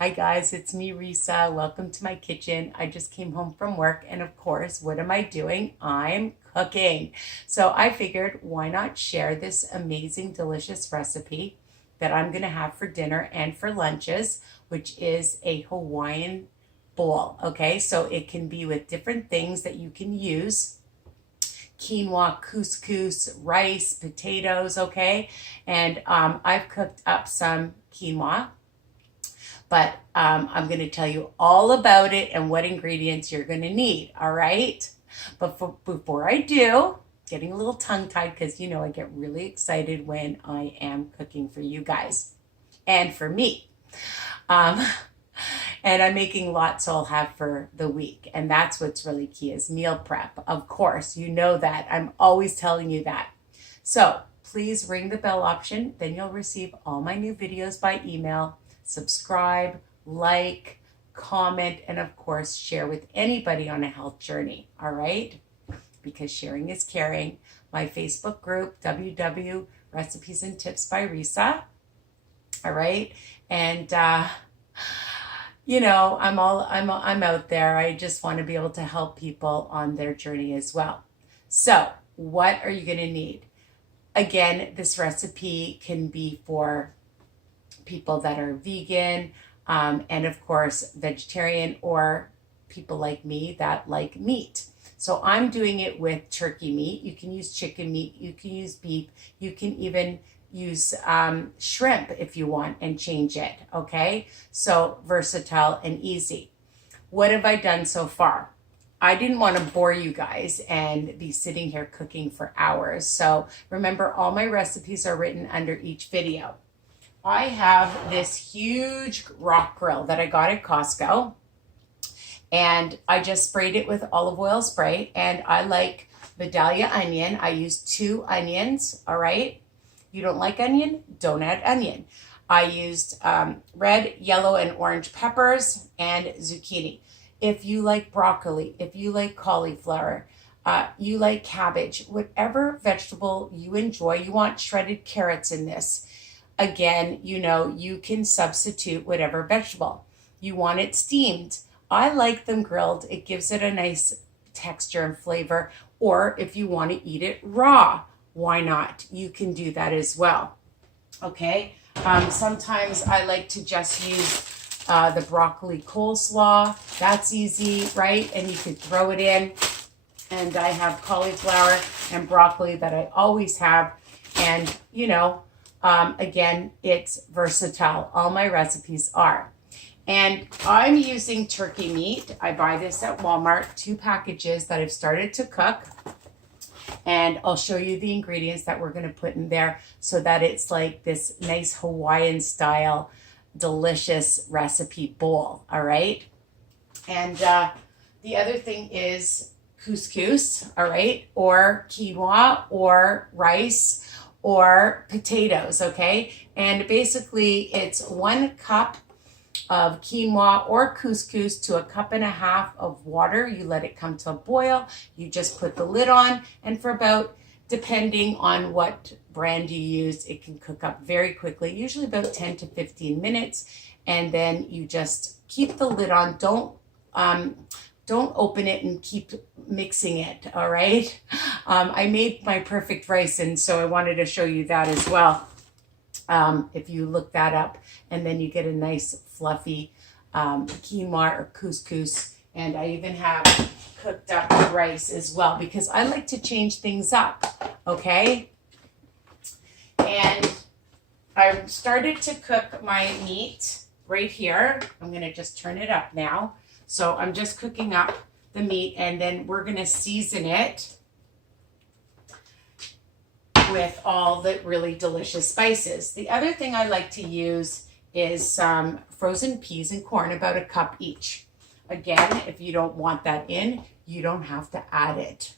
Hi guys, it's me, Risa. Welcome to my kitchen. I just came home from work, and of course, what am I doing? I'm cooking. So I figured, why not share this amazing, delicious recipe that I'm gonna have for dinner and for lunches, which is a Hawaiian bowl. Okay, so it can be with different things that you can use: quinoa, couscous, rice, potatoes. Okay, and I've cooked up some quinoa, but I'm going to tell you all about it and what ingredients you're going to need. All right. But before I do, getting a little tongue tied because you know I get really excited when I am cooking for you guys and for me. Um, and I'm making lots so I'll have for the week. And that's what's really key is meal prep. Of course, you know that. I'm always telling you that. So please ring the bell option. Then you'll receive all my new videos by email. Subscribe, like, comment, and of course, share with anybody on a health journey. All right? Because sharing is caring. My Facebook group, WW Recipes and Tips by Risa. All right? And you know, I'm out there. I just want to be able to help people on their journey as well. So, what are you going to need? Again, this recipe can be for people that are vegan, and of course vegetarian, or people like me that like meat. So I'm doing it with turkey meat. You can use chicken meat, you can use beef, you can even use shrimp if you want and change it. Okay, so versatile and easy. What have I done so far? I didn't want to bore you guys and be sitting here cooking for hours. So remember, all my recipes are written under each video. I have this huge rock grill that I got at Costco, and I just sprayed it with olive oil spray, and I like vidalia onion. I use 2 onions. All right. You don't like onion? Don't add onion. I used red, yellow, and orange peppers and zucchini. If you like broccoli, if you like cauliflower, you like cabbage, whatever vegetable you enjoy, you want shredded carrots in this. Again, you know, you can substitute whatever vegetable. You want it steamed. I like them grilled. It gives it a nice texture and flavor. Or if you want to eat it raw, why not? You can do that as well. Okay. Sometimes I like to just use the broccoli coleslaw. That's easy, right? And you could throw it in. And I have cauliflower and broccoli that I always have. And, you know, again, it's versatile. All my recipes are. And I'm using turkey meat. I buy this at Walmart, 2 packages that I've started to cook. And I'll show you the ingredients that we're going to put in there so that it's like this nice Hawaiian style, delicious recipe bowl. All right. And the other thing is couscous. All right. Or quinoa or rice or potatoes, okay? And basically it's 1 cup of quinoa or couscous to 1.5 cups of water. You let it come to a boil. You just put the lid on, and for about, depending on what brand you use, it can cook up very quickly, usually about 10 to 15 minutes. And then you just keep the lid on. Don't open it and keep mixing it, all right? I made my perfect rice, and so I wanted to show you that as well. If you look that up, and then you get a nice fluffy quinoa or couscous. And I even have cooked up rice as well because I like to change things up, okay? And I started to cook my meat right here. I'm gonna just turn it up now. So I'm just cooking up the meat, and then we're going to season it with all the really delicious spices. The other thing I like to use is some frozen peas and corn, about 1 cup each. Again, if you don't want that in, you don't have to add it.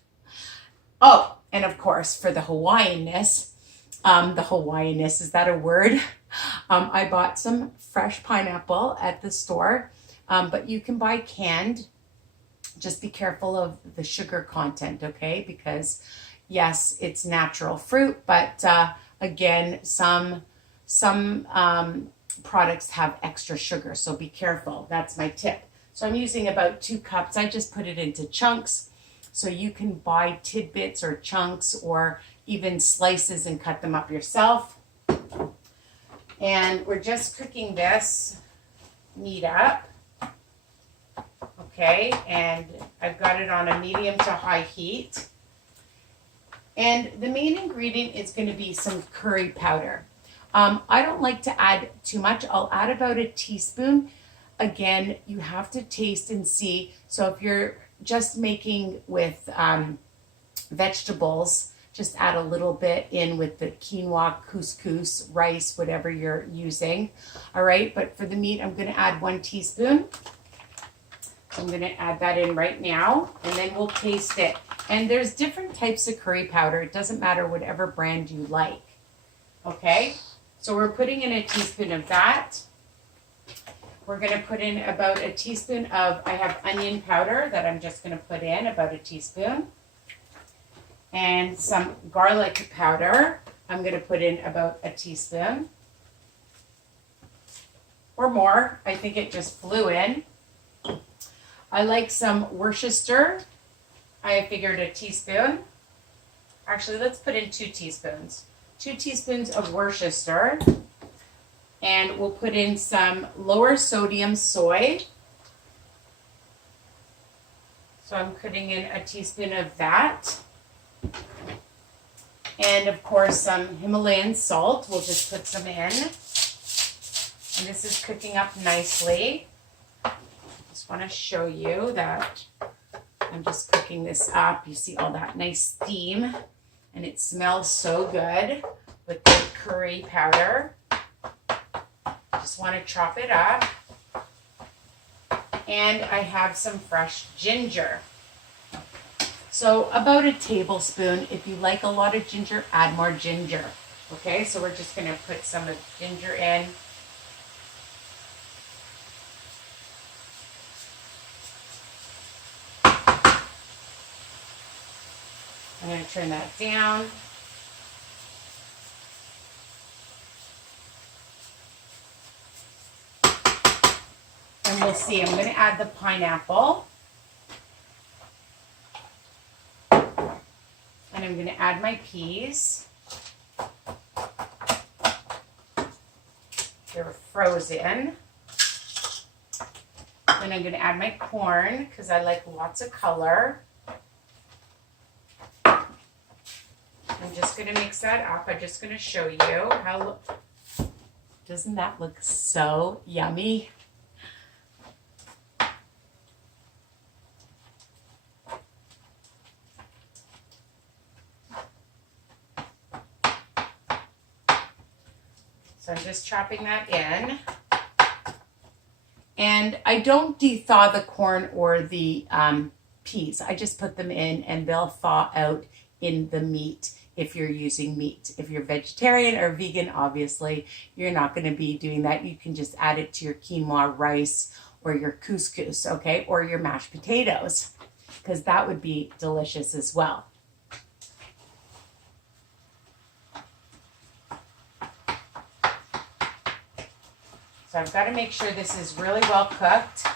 Oh, and of course, for the Hawaiianness, is that a word? I bought some fresh pineapple at the store. But you can buy canned. Just be careful of the sugar content, okay? Because yes, it's natural fruit, but again, some products have extra sugar, so be careful. That's my tip. So I'm using about 2 cups. I just put it into chunks, so you can buy tidbits or chunks or even slices and cut them up yourself. And we're just cooking this meat up. Okay, and I've got it on a medium to high heat. And the main ingredient is going to be some curry powder. I don't like to add too much. I'll add about a teaspoon. Again, you have to taste and see. So if you're just making with vegetables, just add a little bit in with the quinoa, couscous, rice, whatever you're using. All right, but for the meat, I'm going to add 1 teaspoon. I'm going to add that in right now, and then we'll taste it. And there's different types of curry powder. It doesn't matter whatever brand you like. Okay, so we're putting in a teaspoon of that. We're going to put in about a teaspoon of, I have onion powder that I'm just going to put in, about a teaspoon. And some garlic powder. I'm going to put in about a teaspoon. Or more. I think it just flew in. I like some Worcester. I figured a teaspoon. Actually, let's put in 2 teaspoons. 2 teaspoons of Worcester. And we'll put in some lower sodium soy. So I'm putting in a teaspoon of that. And of course some Himalayan salt. We'll just put some in. And this is cooking up nicely. Just want to show you that I'm just cooking this up. You see all that nice steam, and it smells so good with the curry powder. Just want to chop it up. And I have some fresh ginger. So about a tablespoon. If you like a lot of ginger, add more ginger. Okay, so we're just going to put some of the ginger in. I'm going to turn that down. And we'll see. I'm going to add the pineapple. And I'm going to add my peas. They're frozen. And I'm going to add my corn because I like lots of color. I'm just going to mix that up. I'm just going to show you how, doesn't that look so yummy? So I'm just chopping that in. And I don't de-thaw the corn or the peas. I just put them in and they'll thaw out in the meat. If you're using meat. If you're vegetarian or vegan, obviously, you're not going to be doing that. You can just add it to your quinoa rice or your couscous, okay? Or your mashed potatoes, because that would be delicious as well. So I've got to make sure this is really well cooked.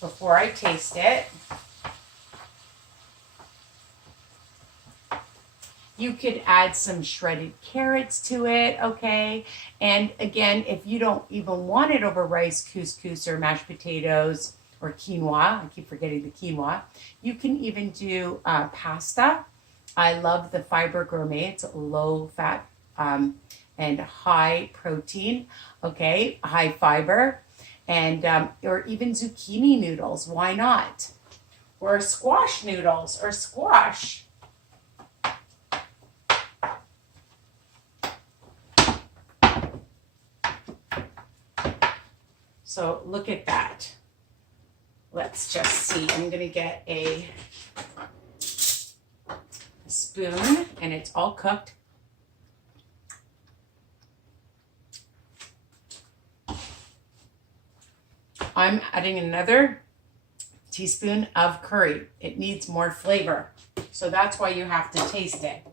Before I taste it. You could add some shredded carrots to it, okay? And again, if you don't even want it over rice, couscous, or mashed potatoes, or quinoa, I keep forgetting the quinoa, you can even do pasta. I love the Fiber Gourmet. It's low fat and high protein, okay? High fiber. And or even zucchini noodles, why not? Or squash noodles, or squash. So look at that. Let's just see. I'm going to get a spoon, and it's all cooked. I'm adding another teaspoon of curry. It needs more flavor. So that's why you have to taste it.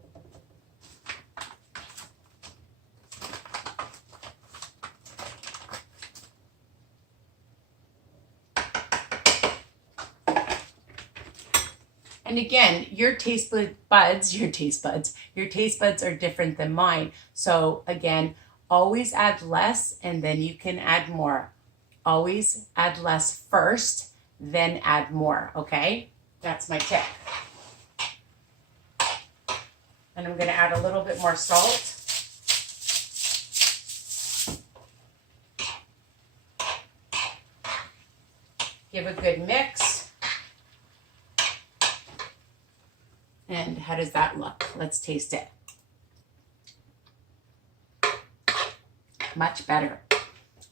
And again, your taste buds are different than mine. So again, always add less and then you can add more. Always add less first, then add more, okay? That's my tip. And I'm gonna add a little bit more salt. Give a good mix. And how does that look? Let's taste it. Much better.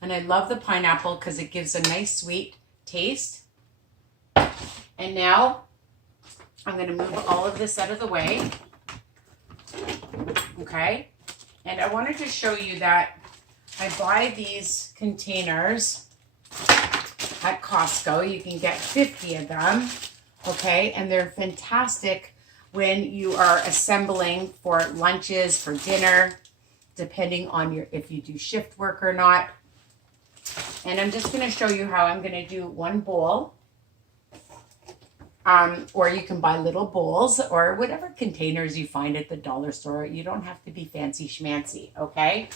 And I love the pineapple because it gives a nice sweet taste. And now I'm going to move all of this out of the way. Okay. And I wanted to show you that I buy these containers at Costco. You can get 50 of them. Okay. And they're fantastic when you are assembling for lunches, for dinner, depending on if you do shift work or not. And I'm just going to show you how I'm going to do one bowl. Or you can buy little bowls or whatever containers you find at the dollar store. You don't have to be fancy schmancy, okay?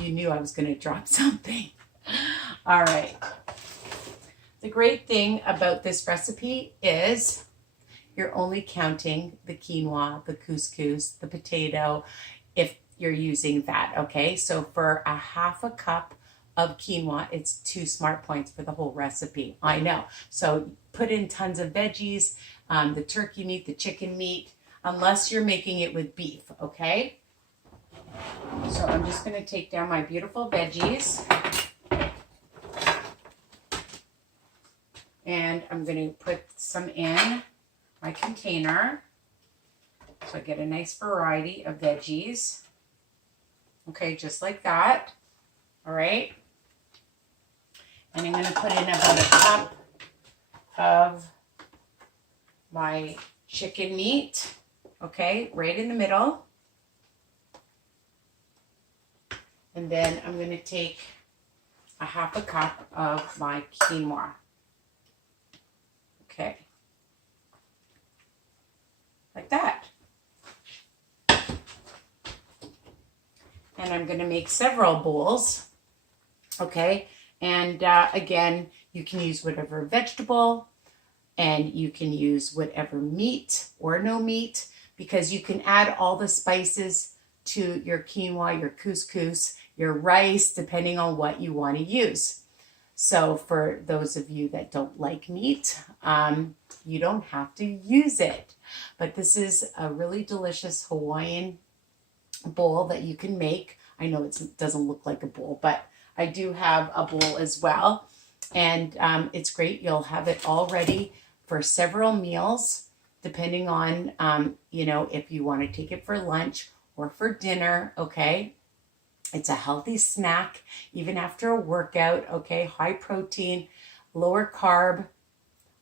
You knew I was going to drop something. All right. The great thing about this recipe is you're only counting the quinoa, the couscous, the potato, if you're using that, okay? So for a half a cup of quinoa, it's 2 smart points for the whole recipe. I know. So put in tons of veggies, the turkey meat, the chicken meat, unless you're making it with beef, okay? So I'm just going to take down my beautiful veggies. And I'm going to put some in my container. So I get a nice variety of veggies. Okay, just like that. All right. And I'm going to put in about a cup of my chicken meat. Okay, right in the middle. And then I'm going to take a half a cup of my quinoa. Okay. Like that. And I'm going to make several bowls. Okay. And again, you can use whatever vegetable and you can use whatever meat or no meat, because you can add all the spices to your quinoa, your couscous, your rice, depending on what you want to use. So for those of you that don't like meat, you don't have to use it. But this is a really delicious Hawaiian bowl that you can make. I know it doesn't look like a bowl, but I do have a bowl as well. And it's great. You'll have it all ready for several meals, depending on, if you want to take it for lunch or for dinner, okay? It's a healthy snack, even after a workout, okay? High protein, lower carb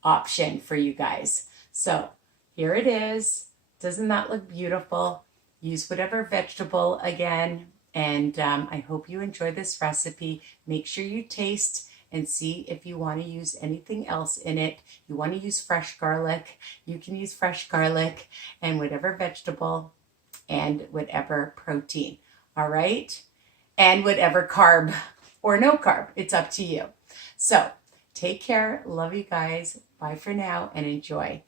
option for you guys. So here it is. Doesn't that look beautiful? Use whatever vegetable again. And I hope you enjoy this recipe. Make sure you taste and see if you want to use anything else in it. You want to use fresh garlic, you can use fresh garlic, and whatever vegetable and whatever protein. All right? And whatever carb or no carb. It's up to you. So take care. Love you guys. Bye for now and enjoy.